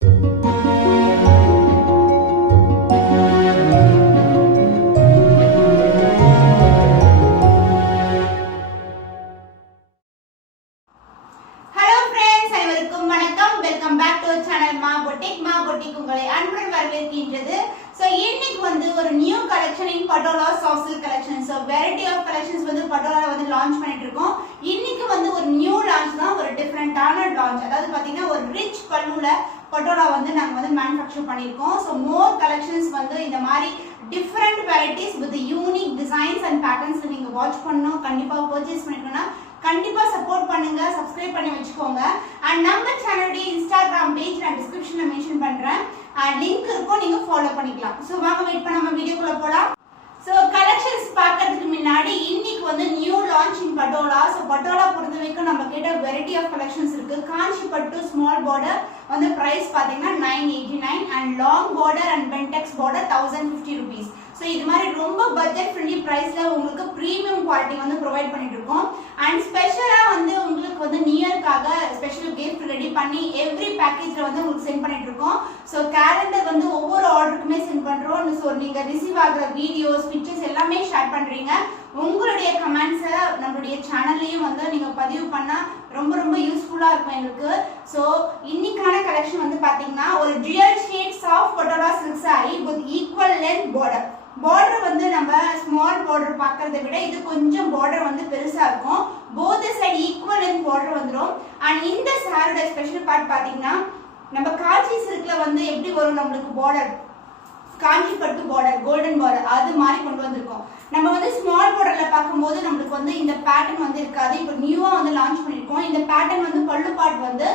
So இன்னைக்கு வந்து ஒரு new collection in patola soft silk collection. So variety of collections வந்து பட்டோலா வந்து லான்ச் பண்ணிட்டு இருக்கோம். இன்னைக்கு வந்து ஒரு நியூ லான்ச் தான், ஒரு டிஃபரண்டான லான்ச். அதாவது பாத்தீங்கன்னா ஒரு ரிச் பல்லுல பட்டோலா வந்து நாங்க வந்து manufacture பண்ணிருக்கோம். So more collections வந்து இந்த மாதிரி different varieties with unique designs and patterns நீங்க வாட்ச் பண்ணனும், கண்டிப்பா purchase பண்ணிக்கணும்னா கண்டிப்பா சப்போர்ட் பண்ணுங்க, சப்ஸ்கிரைப் பண்ணி வச்சுக்கோங்க. அண்ட் நம்ம சேனலுடைய இன்ஸ்டாகிராம் பேஜ் நான் டிஸ்கிரிப்ஷன்ல மென்ஷன் பண்றேன், லிங்க் இருக்கும், நீங்க ஃபாலோ பண்ணிக்கலாம். சோ வாங்க வெயிட் பண்ணாம வீடியோக்குள்ள போலாம். சோ கலெக்ஷன்ஸ் பார்க்கிறதுக்கு முன்னாடி இன்னைக்கு வந்து நியூ லான்ச் இன் பட்டோலா. சோ பட்டோலா பொறுத்தவரைக்கும் நம்ம கிட்ட வெரைட்டி ஆஃப் கலெக்ஷன்ஸ் இருக்கு. காஞ்சி பட்டு ஸ்மால் பார்டர் வந்து பிரைஸ் பாத்தீங்கன்னா 989 அண்ட் லாங் பார்டர் அண்ட் பென்டெக்ஸ் பார்டர் 1050 rupees. சோ இது மாதிரி ரொம்ப பட்ஜெட் ஃப்ரெண்ட்லி பிரைஸ்ல உங்களுக்கு பிரீமியம் குவாலிட்டி வந்து ப்ரொவைட் பண்ணிட்டு இருக்கோம். அண்ட் ஸ்பெஷலா வந்து உங்களுக்கு வந்து நியூ இயர்க்காக ஸ்பெஷல் கிஃப்ட் ரெடி பண்ணி எவ்ரி பேக்கேஜ்ல வந்து உங்களுக்கு சென்ட் பண்ணிட்டு இருக்கோம். சோ கேலண்டர் வந்து ஒவ்வொரு ஆர்டருக்குமே சென்ட் பண்றோம். சோ நீங்க ரிசீவ் ஆகுற வீடியோஸ், பிக்சர்ஸ் எல்லாமே ஷேர் பண்றீங்க. உங்களுடைய கமெண்ட்ஸை நம்மளுடைய சேனல்லையும் வந்து நீங்க பதிவு பண்ணா ரொம்ப ரொம்ப யூஸ்ஃபுல்லா இருக்கும் எங்களுக்கு. சோ இன்னைக்கான கலெக்ஷன் வந்து பாத்தீங்கன்னா ஒரு dual shade soft patola silk saree with equal length border. Border வந்து நம்ம ஸ்மால் பார்டர் பார்க்கறதை விட இது கொஞ்சம் பார்டர் வந்து பெருசா இருக்கும். Both side equal length border வந்துரும். அண்ட் இந்த சாரியோட ஸ்பெஷல் பார்ட் பாத்தீங்கன்னா நம்ம காஞ்சி சில்க்ல வந்து எப்படி வரும் நம்மளுக்கு பார்டர், காஞ்சி பட்டு பார்டர், கோல்டன் பார்டர், அது மாதிரி கொண்டு வந்திருக்கோம். நம்ம வந்து ஸ்மால் பார்டர்ல பார்க்கும்போது நம்மளுக்கு வந்து இந்த பேட்டர்ன் வந்து இருக்காது. இப்போ நியூவா வந்து லான்ச் பண்ணிருக்கோம். இந்த பேட்டர்ன் வந்து பல்லு பார்ட் வந்து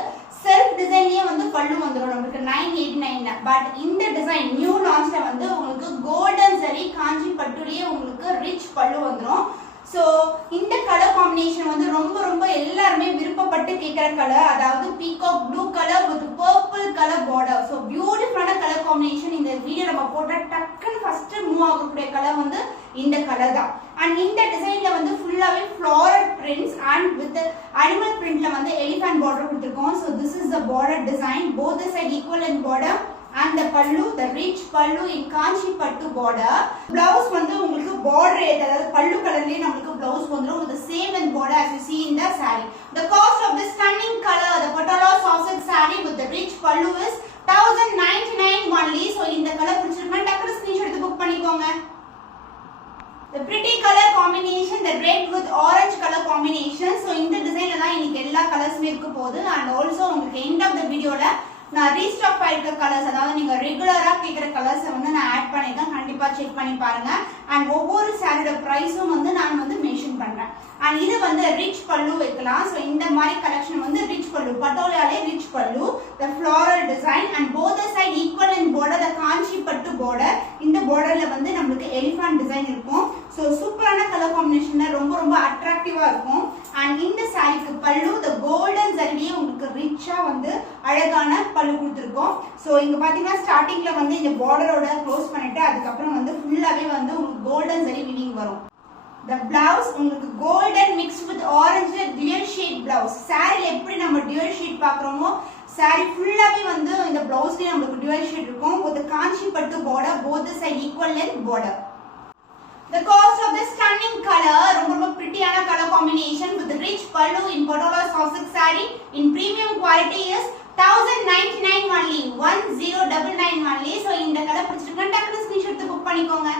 செல்ஃப் டிசைன்லயே வந்து பல்லு வந்துடும் நமக்கு 989. பட் இந்த டிசைன் நியூ லான்ச்ல வந்து உங்களுக்கு கோல்டன் சரி காஞ்சி பட்டுலயே உங்களுக்கு ரிச் பல்லு வந்துடும். சோ இந்த கலர் காம்பினேஷன் வந்து ரொம்ப ரொம்ப எல்லாருமே விருப்பப்பட்டு கேட்கிற கலர், அதாவது peacock blue colour with purple colour border. So பியூட்டிஃபுல்லான கலர் காம்பினேஷன். இந்த வீடியோ நம்ம போட்ட டக்குன்னு ஃபர்ஸ்ட் மூவ் ஆகக்கூடிய கலர் வந்து இந்த கலர் தான். அண்ட் இந்த டிசைன்ல வந்து ஃபுல்லாவே floral prints and with animal பிரிண்ட்ல வந்து எலிஃபண்ட் பார்டர் கொடுத்திருக்கோம். So this is the border design, both the side equal in border and the pallu, the rich pallu in kanchi pattu border. Blouse வந்து உங்களுக்கு border அதாவது பல்லு கலர்லயே நமக்கு blouse வந்துரும் with the same in border as you see in the saree. The cost of this stunning color, the patola soft silk saree with the rich pallu is 1099 only. So இந்த colour பிடிச்சிருக்கா டக்குனு screenshot எடுத்து book பண்ணிக்கோங்க. The pretty color combination, the red with orange color combination. So இந்த டிசைன்ல தான் இன்னைக்கு எல்லா கலர்ஸ்மே இருக்க போகுது. And also உங்களுக்கு end of the videoல நான் ரீஸ்டாக் ஆயிருக்க கலர்ஸ், அதாவது நீங்க ரெகுலரா கேக்குற கலர்ஸ் வந்து நான் ஆட் பண்ணிருக்கேன், கண்டிப்பா செக் பண்ணி பாருங்க. அண்ட் ஒவ்வொரு சாரியோட பிரைஸும் வந்து நான் வந்து மென்ஷன் பண்றேன். அண்ட் இது வந்து ரிச் பல்லு வைக்கலாம். சோ இந்த மாதிரி கலெக்ஷன் வந்து ரிச் பல்லு, பட்டோலாலே ரிச் பல்லு, the floral design and both the side equal in border, the காஞ்சி பட்டு border. இந்த borderல வந்து நமக்கு எலிஃபண்ட் டிசைன் இருக்கும். சோ சூப்பரான கலர் காம்பினேஷன்ல ரொம்ப ரொம்ப அட்ராக்டிவா இருக்கும். அண்ட் இந்த சாரிக்கு பல்லு the golden ஜரியே உங்களுக்கு ரிச்சா வந்து அழகான பல்லு கொடுத்திருக்கோம். சோ இங்க பாத்தீங்கன்னா ஸ்டார்டிங்ல வந்து இந்த பார்டரோட க்ளோஸ் பண்ணிட்டு அதுக்கு அப்புறம் வந்து ஃபுல்லாவே வந்து உங்களுக்கு கோல்டன் ஜரி வீவிங் வரும். The blouse உங்களுக்கு golden mixed with orange dual shade blouse. saree எப்படி நம்ம dual shade பார்க்கறோமோ saree ஃபுல்லாவே வந்து இந்த blouseலயே நமக்கு dual shade இருக்கும். with the kanchi pattu border, both the side equal length border. The cost of this stunning color, ரொம்ப prettyயான color combination with the rich pallu in patola soft silk saree in premium quality is 1099 only, 1099 only. So இந்த colour பிடிச்சிருக்கா டக்குனு screenshot எடுத்து book பண்ணிக்கோங்க.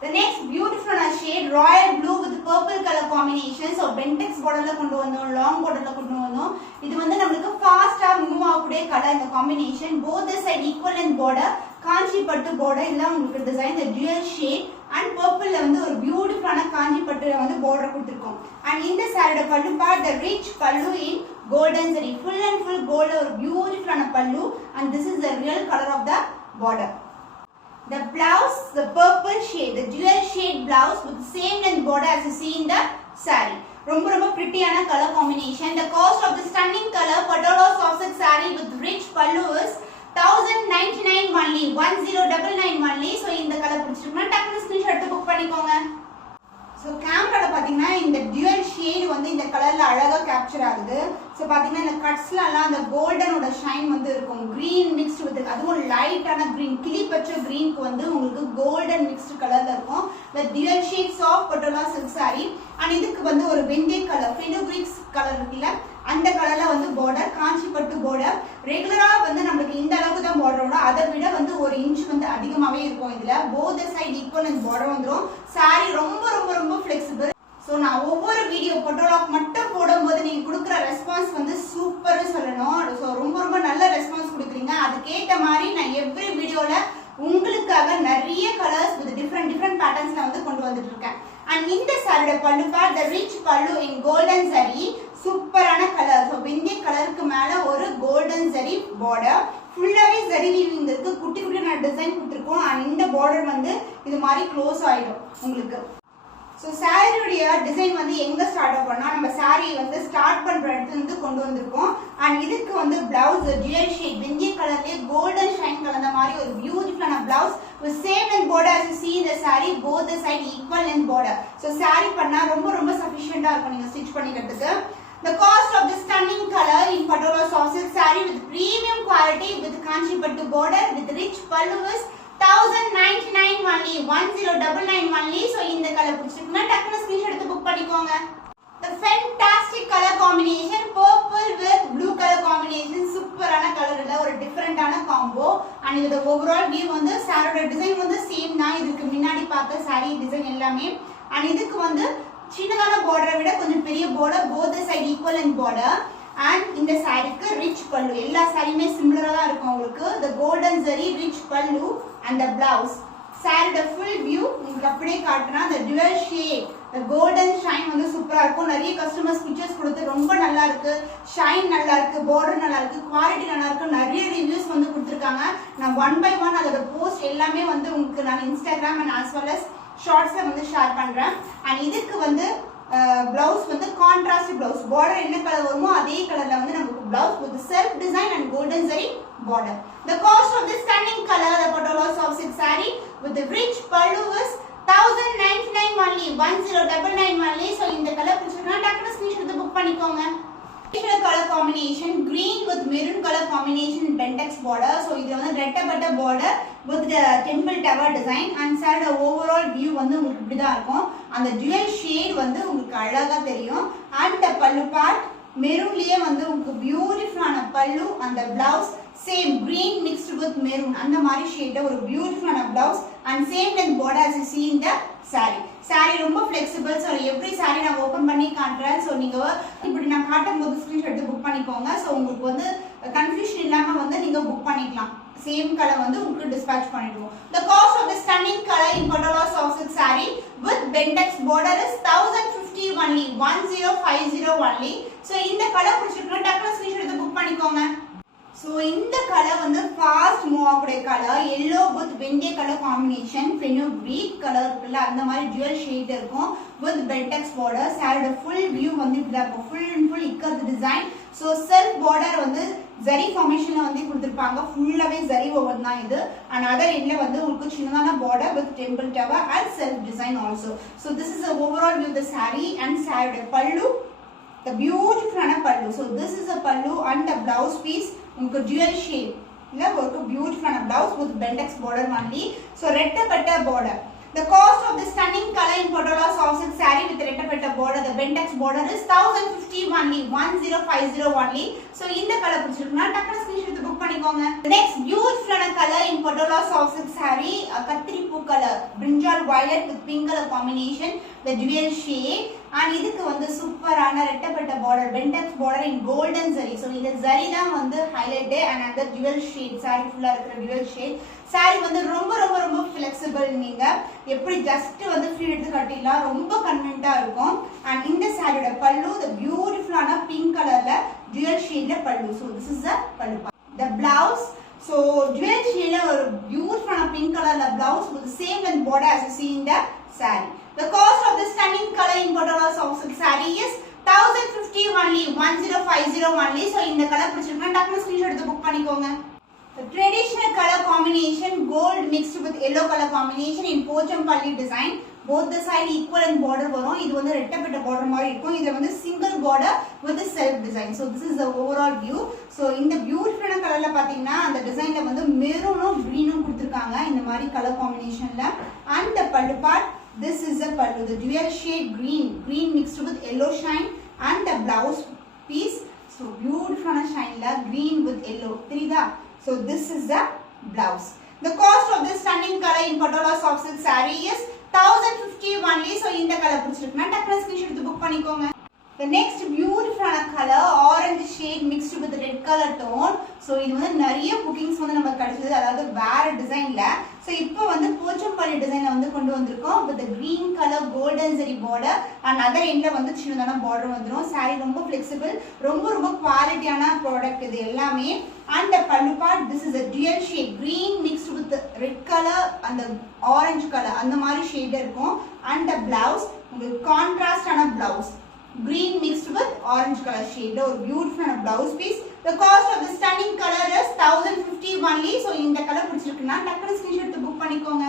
The next beautiful shade royal blue with purple color combination. So bentex borderல கொண்டு வந்தோம், long borderல கொண்டு வந்தோம். இது வந்து நமக்கு ஃபாஸ்டா மூவ் ஆகக்கூடிய கலர் இந்த combination. both the side equal in border, காஞ்சி பட்டு border. இதெல்லாம் உங்களுக்கு design the dual shade and purple ல வந்து ஒரு பியூட்டிஃபுல்லான காஞ்சி பட்டுல வந்து border கொடுத்திருக்கோம். and இந்த சாரியோட பல்லு part the rich pallu in golden zari, full and full gold, ஒரு பியூட்டிஃபுல்லான பல்லு. and this is the real color of the border. The blouse, the purple shade, the dual shade blouse with same length border as you see in the saree. ரொம்ப ரொம்ப prettyயான color combination. The cost of the stunning color patola soft silk saree with rich pallu is 1099 only, 1099 only. So இந்த colour பிடிச்சிருக்குன்னா டக்குனு screenshot எடுத்து book பண்ணிக்கோங்க. So கேமரால பாத்தீங்கன்னா இந்த dual shade வந்து இந்த கலர்ல அழகா கேப்சர் ஆகுது. ஸோ பார்த்தீங்கன்னா இந்த கட்ஸ்லாம் அந்த கோல்டனோட ஷைன் வந்து இருக்கும். கிரீன் மிக்ஸ்டு வித் அதுவும் லைட்டான கிரீன் கிளி பச்சை கிரீனுக்கு வந்து உங்களுக்கு கோல்டன் மிக்ஸ்டு கலர்ல இருக்கும். With dual shades of Patola silk sari. And இதுக்கு வந்து ஒரு வெந்தய கலர் ஃபெனுக்ரீக் கலர் இருக்குல்ல அந்த கலர்ல வந்து பார்டர், காஞ்சி பட்டு பார்டர். ரெகுலரா வந்து நம்மளுக்கு இந்த அளவுக்கு தான் பார்டர் வரும், அதை விட வந்து ஒரு இன்ச் வந்து அதிகமாவே இருக்கும். இதுல போத் சைடு ஈக்குவல் இந்த பார்டர் வந்துடும். சாரி ரொம்ப ரொம்ப ரொம்ப ஃபிளெக்சிபிள். ஸோ நான் ஒவ்வொரு வீடியோ பட்டோலாக்கு மட்டும் போடும்போது நீங்க கொடுக்குற ரெஸ்பான்ஸ் வந்து சூப்பர்னு சொல்லணும். ஸோ ரொம்ப ரொம்ப நல்ல ரெஸ்பான்ஸ் கொடுக்குறீங்க. அதுக்கேற்ற மாதிரி நான் எவ்ரி வீடியோல உங்களுக்காக நிறைய கலர்ஸ் வித் டிஃப்ரெண்ட் பேட்டர்ன்ஸ்ல வந்து கொண்டு வந்துட்டு இருக்கேன். அண்ட் இந்த சாரியோட பல்லு பேர் த ரிச் பல்லு இன் கோல்டன் சரி. சூப்பரான கலர். ஸோ வெந்தய கலருக்கு மேல ஒரு கோல்டன் சரி பார்டர், ஃபுல்லாவே சரி வீவிங் இருக்கு. குட்டி குட்டி டிசைன் கொடுத்துருக்கோம். அண்ட் இந்த பார்டர் வந்து இது மாதிரி க்ளோஸ் ஆயிடும் உங்களுக்கு. ஸோ சாரியுடைய டிசைன் வந்து எங்க ஸ்டார்ட் பண்ணா நம்ம சாரி வந்து ஸ்டார்ட் பண்ற இடத்துல இருந்து கொண்டு வந்திருக்கோம். அண்ட் இதுக்கு வந்து பிளவுஸ் டியூவல் ஷேட் வெந்தய கலர்லயே கோல்டன் ஷைன் கலந்த மாதிரி ஒரு பியூட்டிஃபுல்லான blouse with same length border as you see in the saree, both the side equal length border. So saree பண்ணா ரொம்ப ரொம்ப sufficient-ஆ இருக்கும் நீங்க ஸ்டிட்ச் பண்ணிக்கிறதுக்கு. The cost of this stunning color in Patola soft silk saree with premium quality with kanchi pattu border with rich pallu is 1099 only, 1099 only. So இந்த colour பிடிச்சிருக்குன்னா டக்குனு screenshot எடுத்து புக் பண்ணிக்கோங்க. The fantastic color combination purple with blue color combination, சூப்பரான colour இல்ல, ஒரு டிஃபரெண்டான combo. And இதோட overall view வந்து சாரியோட டிசைன் வந்து சேம் தான் இதுக்கு முன்னாடி பார்த்த சாரி டிசைன் எல்லாமே. அண்ட் இதுக்கு வந்து சின்னதான பார்டரை விட கொஞ்சம் பெரிய border, both side equal and border. And இந்த சாரிக்கு ரிச் பல்லு, எல்லா சாரியுமே சிமிலரா தான் இருக்கும் உங்களுக்கு. the golden zari rich pallu and the blouse. சாரியோட ஃபுல் வியூ உங்களுக்கு அப்படியே காட்டுனா the dual shade the golden shine வந்து சூப்பரா இருக்கும். நிறைய கஸ்டமர்ஸ் பிக்சர்ஸ் கொடுத்து ரொம்ப நல்லா இருக்கு, ஷைன் நல்லா இருக்கு, பார்டர் நல்லா இருக்கு, குவாலிட்டி நல்லா இருக்கு, நிறைய ரிவ்யூஸ் வந்து கொடுத்துருக்காங்க. நான் 1 by 1 அதோட போஸ்ட் எல்லாமே வந்து உங்களுக்கு நான் Instagram and as well as ஷார்ட்ஸ்ல வந்து ஷேர் பண்றேன். அண்ட் இதுக்கு வந்து பிளவுஸ் வந்து கான்ட்ராஸ்ட் பிளவுஸ், பார்டர் என்ன கலர் வருமோ அதே கலர்ல வந்து நமக்கு blouse with self design and golden zari border. The cost of this stunning color the Patola soft silk saree with the rich pallu is 1099 only, 1099 only. So இந்த colour பிடிச்சிருக்கா டக்குனு screenshot எடுத்து புக் பண்ணிக்கோங்க. Colour combination green with maroon color combination bentex border. So இதுல வந்து ரெட்டப்பட்ட border with the temple tower design and சாரோட overall view வந்து உங்களுக்கு இப்படி தான் இருக்கும். அந்த dual shade வந்து உங்களுக்கு அழகா தெரியும். and the pallu part மெரூன்லயே வந்து உங்களுக்கு பியூட்டிஃபுல்லான பல்லு, அந்த blouse same green mixed with maroon அந்த மாதிரி ஷேட்ல ஒரு பியூட்டிஃபுல்லான blouse and same length border as you see in the saree. saree ரொம்ப flexible. so every saree நான் ஓபன் பண்ணி காட்டுறேன். so நீங்க இப்படி நான் காட்டும்போது ஸ்கிரீன்ஷாட் எடுத்து புக் பண்ணிக்கோங்க. so உங்களுக்கு வந்து கன்ஃபியூஷன் இல்லாம வந்து நீங்க புக் பண்ணிக்கலாம். சேம் கலர் வந்து உங்களுக்கு டிஸ்பேட்ச் பண்ணிடுவோம். the cost of the stunning color in Patola soft silk saree with bentex border is 1050 only, 1050 only. so இந்த கலர் பிடிச்சிருக்கா டக்குனு ஸ்கிரீன்ஷாட் எடுத்து புக் பண்ணிக்கோங்க. So இந்த கலர் வந்து ஃபாஸ்ட் மூவ் ஆகக்கூடிய கலர், yellow with வெந்தய கலர் காம்பினேஷன், fenugreek கலர் இருக்குல்ல அந்த மாதிரி dual shade இருக்கும் with bentex border. சாரியோட ஃபுல் வியூ வந்து இப்படி இருக்கும், full and full ikat design. So self border வந்து ஜரி ஃபார்மேஷன்ல வந்து கொடுத்துருப்பாங்க, ஃபுல்லாவே ஜரி ஓவன் தான் இது. அண்ட் அதர் எண்ட்ல வந்து உங்களுக்கு சின்னதான border with temple tower and self design also. So this is overall view the sari. And சாரியோட பல்லு the beautiful pallu. so this is a pallu and the blouse piece உங்களுக்கு dual shade இல்ல ஒரு beautiful blouse with bentex border only. so ரெட்டப்பட்ட border. the cost of this stunning color in Patola soft silk saree with ரெட்டப்பட்ட border, the bentex border is 1050 only, 1050 only. so இந்த colour பிடிச்சிருக்குன்னா டக்குனு screenshot எடுத்து book பண்ணிக்கோங்க. next beautiful color in Patola soft silk saree கத்திரி பூ colour, brinjal violet with pink color combination, the dual shade. and இதுக்கு வந்து சூப்பரான ரெட்டப்பட்ட border, bentex border in golden zari. so இந்த zari தான் வந்து highlight and அந்த dual shade saree ஃபுல்லா இருக்கிற dual shade. saree வந்து ரொம்ப ரொம்ப ரொம்ப flexible, நீங்க எப்படி ஜஸ்ட் வந்து ஃபீல் எடுத்து கட்டிடலாம், ரொம்ப கன்வீனியன்ட்டா இருக்கும். and இந்த சாரியோட பல்லு the beautifulaன pink கலர்ல dual shadeல பல்லு. so this is the பல்லு part. the blouse so dual shadeல ஒரு beautifulaன pink கலர்ல blouse with the same length border as you see in the saree. The cost of this stunning color in Patola soft silk saree is 1050 only, 1050 only. so இந்த colour பிடிச்சிருக்கா டக்குனு screenshot எடுத்து book பண்ணிக்கோங்க. The traditional color combination gold mixed with yellow color combination in Pochampalli design both the side equal and border வரும். இது வந்து ரெட்டப்பட்ட border மாதிரி இருக்கும். இதுல வந்து single border with the self design. So this is the overall view. So இந்த beautiful கலர்ல பாத்தீங்கன்னா அந்த டிசைன்ல வந்து மெரூனும் greenும் கொடுத்திருக்காங்க இந்த மாதிரி கலர் காம்பினேஷன்ல. And the pallu part, this is the pallu, the dual shade green mixed with yellow shine, and the blouse piece. So beautiful shine la green with yellow. தெரியுதா? So this is the blouse. The cost of this stunning color in Patola soft silk saree is 1050 only. So இந்த colour பிடிச்சிருக்குனா டக்குனு screenshot எடுத்து book பண்ணிக்கோங்க. The next beautiful color, orange shade mixed with red color tone. So இது வந்து நிறைய bookings வந்து நமக்கு கிடைச்சது, அதாவது வேற டிசைன்ல. So இப்போ வந்து போச்சம்பள்ளி டிசைன்ல வந்து கொண்டு வந்திருக்கோம் with the green color golden zari border and other endல வந்து சின்னதான border வந்துரும். saree ரொம்ப flexible, ரொம்ப குவாலிட்டியான ப்ராடக்ட் இது எல்லாமே. And the pallu part, this is a dual shade green mixed with red color and the orange color அந்த மாதிரி shade இருக்கும். And the blouse உங்களுக்கு கான்ட்ராஸ்ட் ஆன blouse green mixed with orange color shade, ஒரு beautiful blouse piece. The cost of the stunning color is 1050 only. So இந்த colour பிடிச்சிருக்குன்னா டக்குனு screenshot எடுத்து புக் பண்ணிக்கோங்க.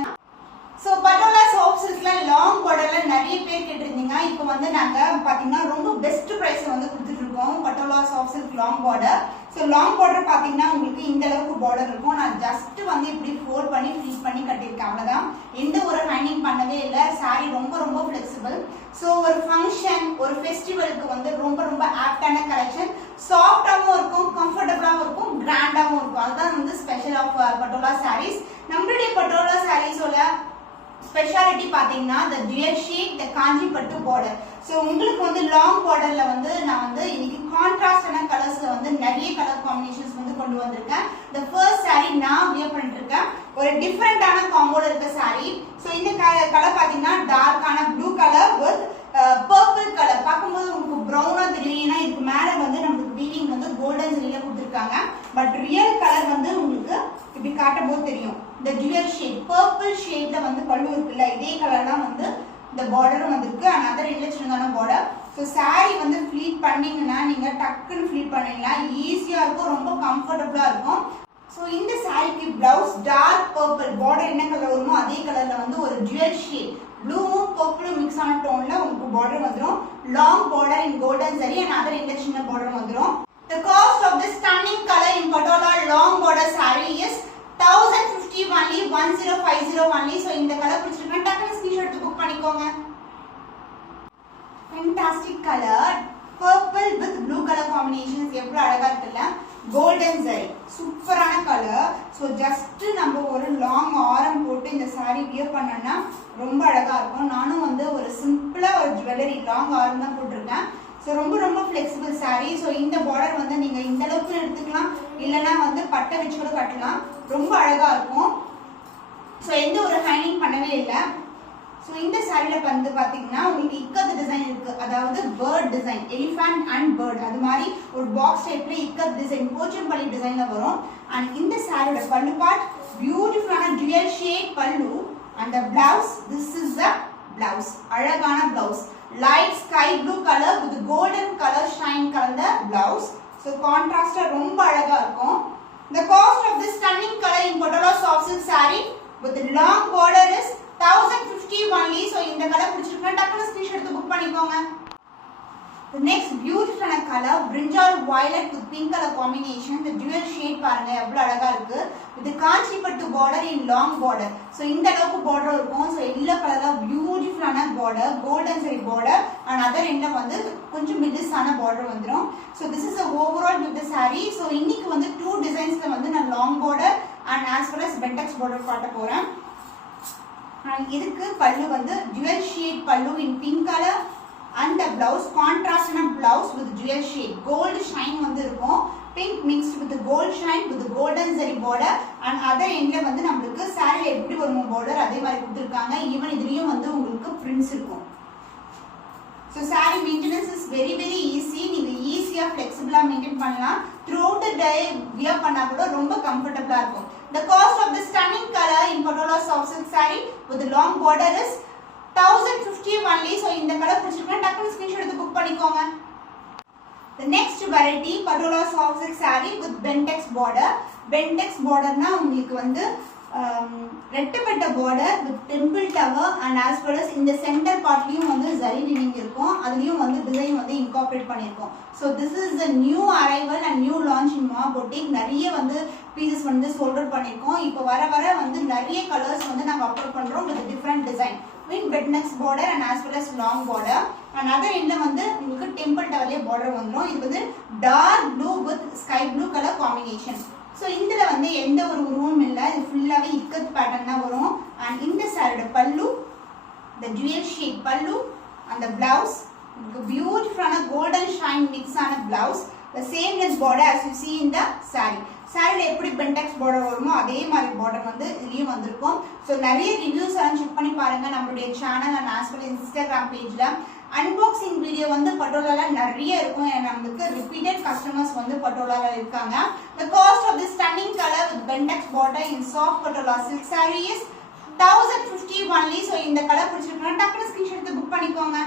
So Patola soft silkல லாங் borderல நிறைய பேர் கேட்டிருந்தீங்க. இப்போ வந்து நாங்க பாத்தீங்கன்னா ரொம்ப பெஸ்ட் பிரைஸ் வந்து கொடுத்துட்டு இருக்கோம் Patola soft silk long border. So long border பாத்தீங்கன்னா உங்களுக்கு இந்த அளவுக்கு border இருக்கும். நான் ஜஸ்ட் வந்து இப்படி ஃபோல்ட் பண்ணி ஃபில் பண்ணி கட்டிருக்கேன், அவ்வளவுதான். எந்த ஒரு ஹைனிங் பண்ணவே இல்ல. saree ரொம்ப ஃபிளெக்சிபிள். So ஒரு ஃபங்க்ஷன், ஒரு ஃபெஸ்டிவலுக்கு வந்து ரொம்ப ஆப்டான கலெக்ஷன். சாஃப்டாவும் இருக்கும், கம்ஃபர்ட்டபிளாவும் இருக்கும், கிராண்டாவும் இருக்கும். அதுதான் வந்து ஸ்பெஷல் ஆஃப் Patola sarees. நம்மளுடைய Patola sareeஸோட ஸ்பெஷாலிட்டி பாத்தீங்கன்னா the dual shade, the காஞ்சி பட்டு border. சோ உங்களுக்கு வந்து லாங் borderல வந்து நான் வந்து இன்னைக்கு கான்ட்ராஸ்டான கலர்ஸ்ல வந்து நிறைய கலர் காம்பினேஷன்ஸ் வந்து கொண்டு வந்திருக்கேன். the first saree நான் வியர் பண்ணிட்டு இருக்கேன். ஒரு டிஃபரண்டான காம்போல இருக்க saree. சோ இந்த கலர் பாத்தீங்கன்னா டார்க்கான blue colour with purple colour. பாக்கும்போது உங்களுக்கு பிரவுனா தெரியும், ஏன்னா இதுக்கு மேல வந்து நமக்கு வீவிங் வந்து கோல்டன் ஜரியில கொடுத்திருக்காங்க. பட் ரியல் கலர் வந்து உங்களுக்கு இப்படி காட்டும்போது தெரியும். இந்த dual shade purple shadeல வந்து பல்லு இருக்குல்ல, இதே கலர் தான் வந்து இந்த borderம் வந்திருக்கு. another இல்ல சின்னதான border. So saree வந்து ஃப்ளீட் பண்ணீங்கன்னா நீங்க டக்குன்னு ஃப்ளீட் பண்ணீங்களா ஈஸியா இருக்கும், ரொம்ப கம்ஃபர்ட்டபிளா இருக்கும். So இந்த சாரிக்கு blouse dark purple, border என்ன கலர் வருமோ அதே கலர்ல வந்து ஒரு dual shade ப்ளூவும் பர்பிளும் மிக்ஸ் ஆன டோன்ல உங்களுக்கு border வந்துரும். long border in golden zari and other இந்த சின்ன border வந்துரும். The cost of this stunning color in Patola long border saree is 1050 only, 1050 only. So இந்த கலர் பிடிச்சிருக்கா டக்குனு ஸ்கிரீன்ஷாட் எடுத்து புக் பண்ணிக்கோங்க. Fantastic color, purple with blue color combinations எவ்வளவு அழகா இருக்குல்ல. golden zari சூப்பரான கலர். சோ ஜஸ்ட் நம்ம ஒரு லாங் ஆரம் போட்டு இந்த saree வியர் பண்ணனா ரொம்ப அழகா இருக்கும். நானும் வந்து ஒரு சிம்பிளா ஒரு ஜுவல்லரி லாங் ஆரம் தான் போட்டுருக்கேன். சோ ரொம்ப flexible saree. சோ இந்த border வந்து நீங்க இந்த அளவுக்கு எடுத்துக்கலாம், இல்லனா வந்து பட்டை வச்சு கூட கட்டலாம், ரொம்ப அழகா இருக்கும். சோ எந்த ஒரு ஹைனிங் பண்ணவே இல்ல. சோ இந்த சாரில வந்து பாத்தீங்கன்னா உங்களுக்கு இக்கத் டிசைன் இருக்கு, அதாவது bird design, elephant and bird, அது மாதிரி ஒரு பாக்ஸ் டைப்ல இக்கத் டிசைன் போச்சம்பள்ளி டிசைன்ல வரும். அண்ட் இந்த சாரியோட பல்லு பார்ட் பியூட்டிஃபுல்லான dual shade பல்லு. and the blouse, this is the blouse, அழகான blouse, light sky blue color with golden color shine கலந்த blouse. so contrast ரொம்ப அழகா இருக்கும். the cost of this stunning color in Patola soft silk saree with the long border is 1050 only. so இந்த colour பிடிச்சிருக்கா டக்குனு screenshot எடுத்து book பண்ணிக்கோங்க. The next beautiful color, brinjal violet with pink color combination. The dual shade பாருங்க எவ்வளவு அழகா இருக்கு. இது காஞ்சி பட்டு border in long border. so இந்த அளவுக்கு border இருக்கும். so எல்லோ கலர்ல பியூட்டிஃபுல்லான border, golden zari border and other endல வந்து கொஞ்சம் மிடிஸான border வந்துரும். so this is the overall with the saree. so இன்னைக்கு வந்து two designsல வந்து நான் long border and as well as bentex border காட்ட போறேன். and இதுக்கு பல்லு வந்து dual shade பல்லு in pink color and the blouse contrast in a blouse with dual shade gold shine வந்து இருக்கும். pink mixed with the gold shine with the golden zari border and other endல வந்து நமக்கு saree எப்படி வருமோ border அதே மாதிரி கொடுத்திருக்காங்க. ஈவன் இதுலயும் வந்து உங்களுக்கு prints இருக்கும். so saree maintenance is very easy. நீங்க ஈஸியா flexible-ஆ மெயின்டைன் பண்ணலாம். throughout the day wear பண்ணா கூட ரொம்ப கம்ஃபர்ட்டபிளா இருக்கும். the cost of this stunning color in Patola soft silk saree with the long border is 1050 only. so இந்த கலர் பிடிச்சிருக்கா டக்குனு ஸ்கிரீன்ஷாட் எடுத்து புக் பண்ணிக்கோங்க. the next variety Patola soft silk saree with bentex border. bentex borderனா உங்களுக்கு வந்து ரெட்டப்பட்ட border with temple tower and as well as இந்த center partலயும் வந்து zari weaving இருக்கும் அதுலயும் வந்து design வந்து incorporate பண்ணிருக்கோம் so this is the new arrival and new launch in Ma Boutique நிறைய வந்து pieces வந்து sold out பண்ணிருக்கோம் இப்போ வர வர வந்து நிறைய colors வந்து நாங்க அப்லோட் பண்றோம் with different design in bed neck border and as well as long border and other endல வந்து உங்களுக்கு temple tower border வந்துரும் இது வந்து dark blue with sky blue color combination So, இந்தல வந்து எந்த ஒரு உருவமும் இல்ல இது ஃபுல்லாவே இக்கத் பேட்டர்ன் தான் வரும் and இந்த சாரியோட பல்லு the dual shade பல்லு and the blouse beautiful ஆன golden shine mix ஆன blouse the same length border as you see in the saree சாரில எப்படி பென்டெக்ஸ் border வருமோ அதே மாதிரி border வந்து இதுலயும் வந்திருக்கும் சோ நிறைய ரிவ்யூஸ் எல்லாம் செக் பண்ணி பாருங்க நம்மளுடைய channel and as well as Instagram pageல unboxing video வந்து பட்டோலால நிறைய இருக்கும் நமக்கு repeated customers வந்து பட்டோலால இருக்காங்க the cost of this stunning color with bentex border in soft patola silk saree is 1050 only so இந்த கலர் பிடிச்சிருக்கா டக்குனு ஸ்கிரீன்ஷாட் எடுத்து புக் பண்ணிக்கோங்க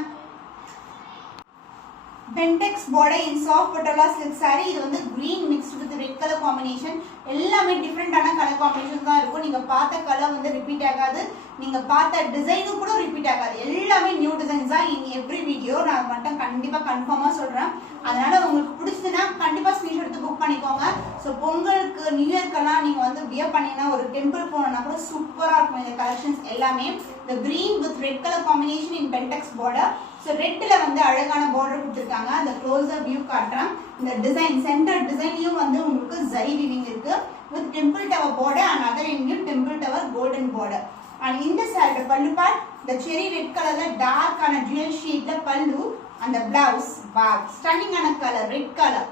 bentex border in soft patola silk saree இது வந்து green mixed with red color combination எல்லாமே டிஃபரண்டான colour combination தான் இருக்கும் நீங்க பார்த்த கலர் வந்து ரிப்பீட் ஆகாது நீங்க பார்த்த டிசைனும் கூட ரிப்பீட் ஆகாது எல்லாமே நியூ டிசைன்ஸ் தான் இன் எவ்ரி வீடியோ நான் மட்டும் கண்டிப்பா கன்ஃபார்மா சொல்றேன் அதனால உங்களுக்கு பிடிச்சதுன்னா கண்டிப்பா ஸ்கிரீன்ஷாட் எடுத்து புக் பண்ணிக்கோங்க சோ பொங்கலுக்கு நியூ இயர்க்கெல்லாம் நீங்க வந்து வியர் பண்ணீங்கன்னா ஒரு டெம்பிள் போனா கூட சூப்பரா இருக்கும் இந்த கலெக்ஷன்ஸ் எல்லாமே the green with red color combination in bentex border so redல வந்து அழகான border கொடுத்திருக்காங்க அந்த closer view காட்றேன் இந்த டிசைன் சென்டர் டிசைன்லயும் வந்து உங்களுக்கு zari weaving இருக்கு with temple tower border and other end temple tower golden border and இந்த saree pallu part the cherry red colorல dark ஆன dual shade pallu and the blouse wow stunning ஆன color red color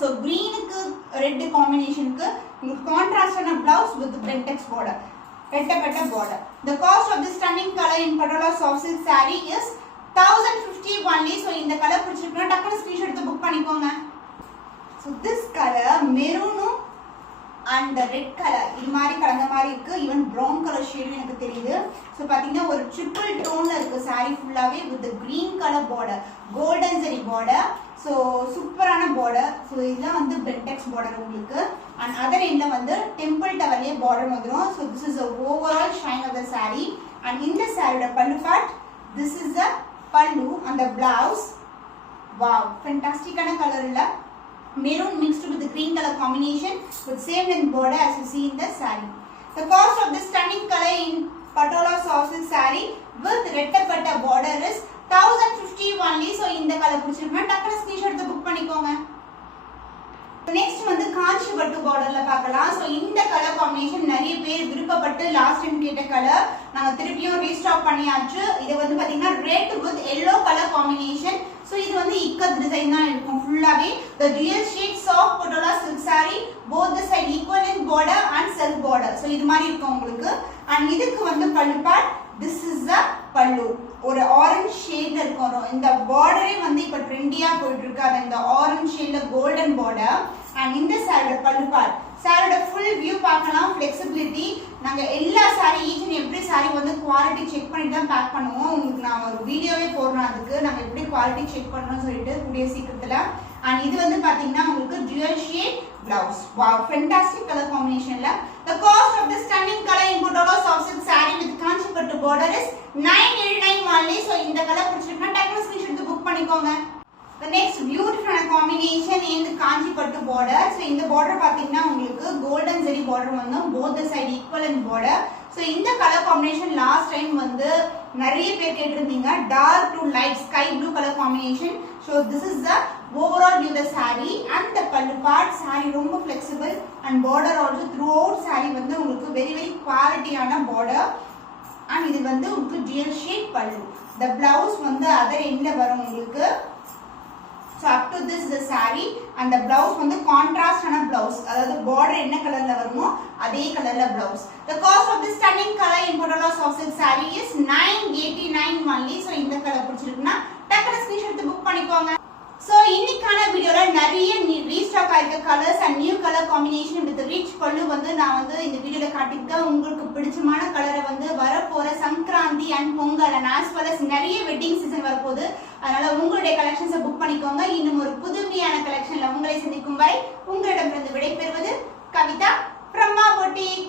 so green க்கு red combination க்கு உங்களுக்கு contrast ஆன blouse with bentex border ரெட்டப்பட்ட border the cost of this stunning color in patola soft silk saree is 1050 only so இந்த colour பிடிச்சிருக்கா டக்குனு screenshot எடுத்து book பண்ணிக்கோங்க so this color maroon and the red color இது மாதிரி கலந்த மாதிரி இருக்கு ஈவன் brown color shade எனக்கு தெரியுது சோ பாத்தீங்கன்னா ஒரு triple toneல இருக்கு saree ஃபுல்லாவே with the green color border golden zari border so சூப்பரான border so இதெல்லாம் வந்து bentex border உங்களுக்கு and other endல வந்து temple towerலயே border வந்துரும் so this is the overall shine of the saree and இந்த saree pallu part this is the pallu and the blouse wow fantastic ana color illa maroon mixed with the green color combination with same length border as you see in the saree the cost of this stunning color in patola soft silk saree with rettapatta border is 1050 only so இந்த colour பிடிச்சிருக்கா டக்குனு screenshot எடுத்து book பண்ணிக்கோங்க next வந்து காஞ்சி பட்டு borderல பார்க்கலாம் so இந்த colour combination நிறைய பேர் விருப்பப்பட்டு லாஸ்ட் டைம் கேட்ட கலர் நாங்க திருப்பியும் ரீஸ்டாக் பண்ணியாச்சு இது வந்து பாத்தீங்கன்னா red with yellow color combination so இது வந்து இக்கத் டிசைன் தான் இருக்கும் ஃபுல்லாவே the dual shade soft patola silk saree both the side equal in border and self border so இது மாதிரி இருக்கும் உங்களுக்கு and இதுக்கு வந்து pallu part this is the pallu ஒரு orange shade ல இருக்கும் இந்த borderே வந்து இப்ப ட்ரெண்டியா போயிட்டு இருக்கு அந்த orange shade ல golden border and இந்த saree pallu part saree full view பார்க்கலாம் flexibility நாங்க எல்லா saree each and every saree வந்து quality check பண்ணி தான் பேக் பண்ணுவோம் உங்களுக்கு நான் ஒரு வீடியோவே போடுறேன் அதுக்கு நாங்க எப்படி quality check பண்றோம்னு சொல்லிட்டு கூடிய சீக்கிரத்துல and இது வந்து பாத்தீங்கன்னா உங்களுக்கு dual shade blouse wow fantastic color combination la the cost of this stunning color in patola soft silk saree with kanchi pattu border is 989 only so இந்த கலர் பிடிச்சிருக்கா டக்குனு ஸ்கிரீன்ஷாட் எடுத்து புக் பண்ணிக்கோங்க the next beautiful combination in the kanchi pattu border so இந்த border பாத்தீங்கன்னா உங்களுக்கு golden zari border வந்து both the side equal in border so இந்த கலர் காம்பினேஷன் லாஸ்ட் டைம் வந்து நிறைய பேர் கேட்டிருந்தீங்க dark to light sky blue color combination so this is the overall view the saree and the pallu part saree ரொம்ப flexible and border also throughout saree வந்து உங்களுக்கு very very quality ஆன border and இது வந்து உங்களுக்கு dual shade pallu the blouse வந்து other endல வரும் உங்களுக்கு so up to this the saree and the blouse வந்து contrast ஆன blouse அதாவது border என்ன கலர்ல வருமோ அதே கலர்ல blouse the cost of this stunning color in patola soft silk saree is 989 only so இந்த கலர் பிடிச்சிருக்குனா டக்குனு ஸ்கிரீன்ஷாட் எடுத்து புக் பண்ணிக்கோங்க So இன்னைக்கான வீடியோல நிறைய ரீஸ்டாக் ஆயிருக்க colours and new colour combination with rich பல்லு வந்து நான் வந்து இந்த வீடியோல காட்டிருக்கேன் உங்களுக்கு பிடிச்சமான கலரை வந்து வரப்போற Sankranti and Pongal and as well as நிறைய வெட்டிங் சீசன் வரப்போகுது அதனால உங்களுடைய கலெக்ஷன்ஸை புக் பண்ணிக்கோங்க இன்னும் ஒரு புதுமையான கலெக்ஷன்ல உங்களை சந்திக்கும் வரை உங்களிடமிருந்து விடைபெறுவது கவிதா from Ma Boutique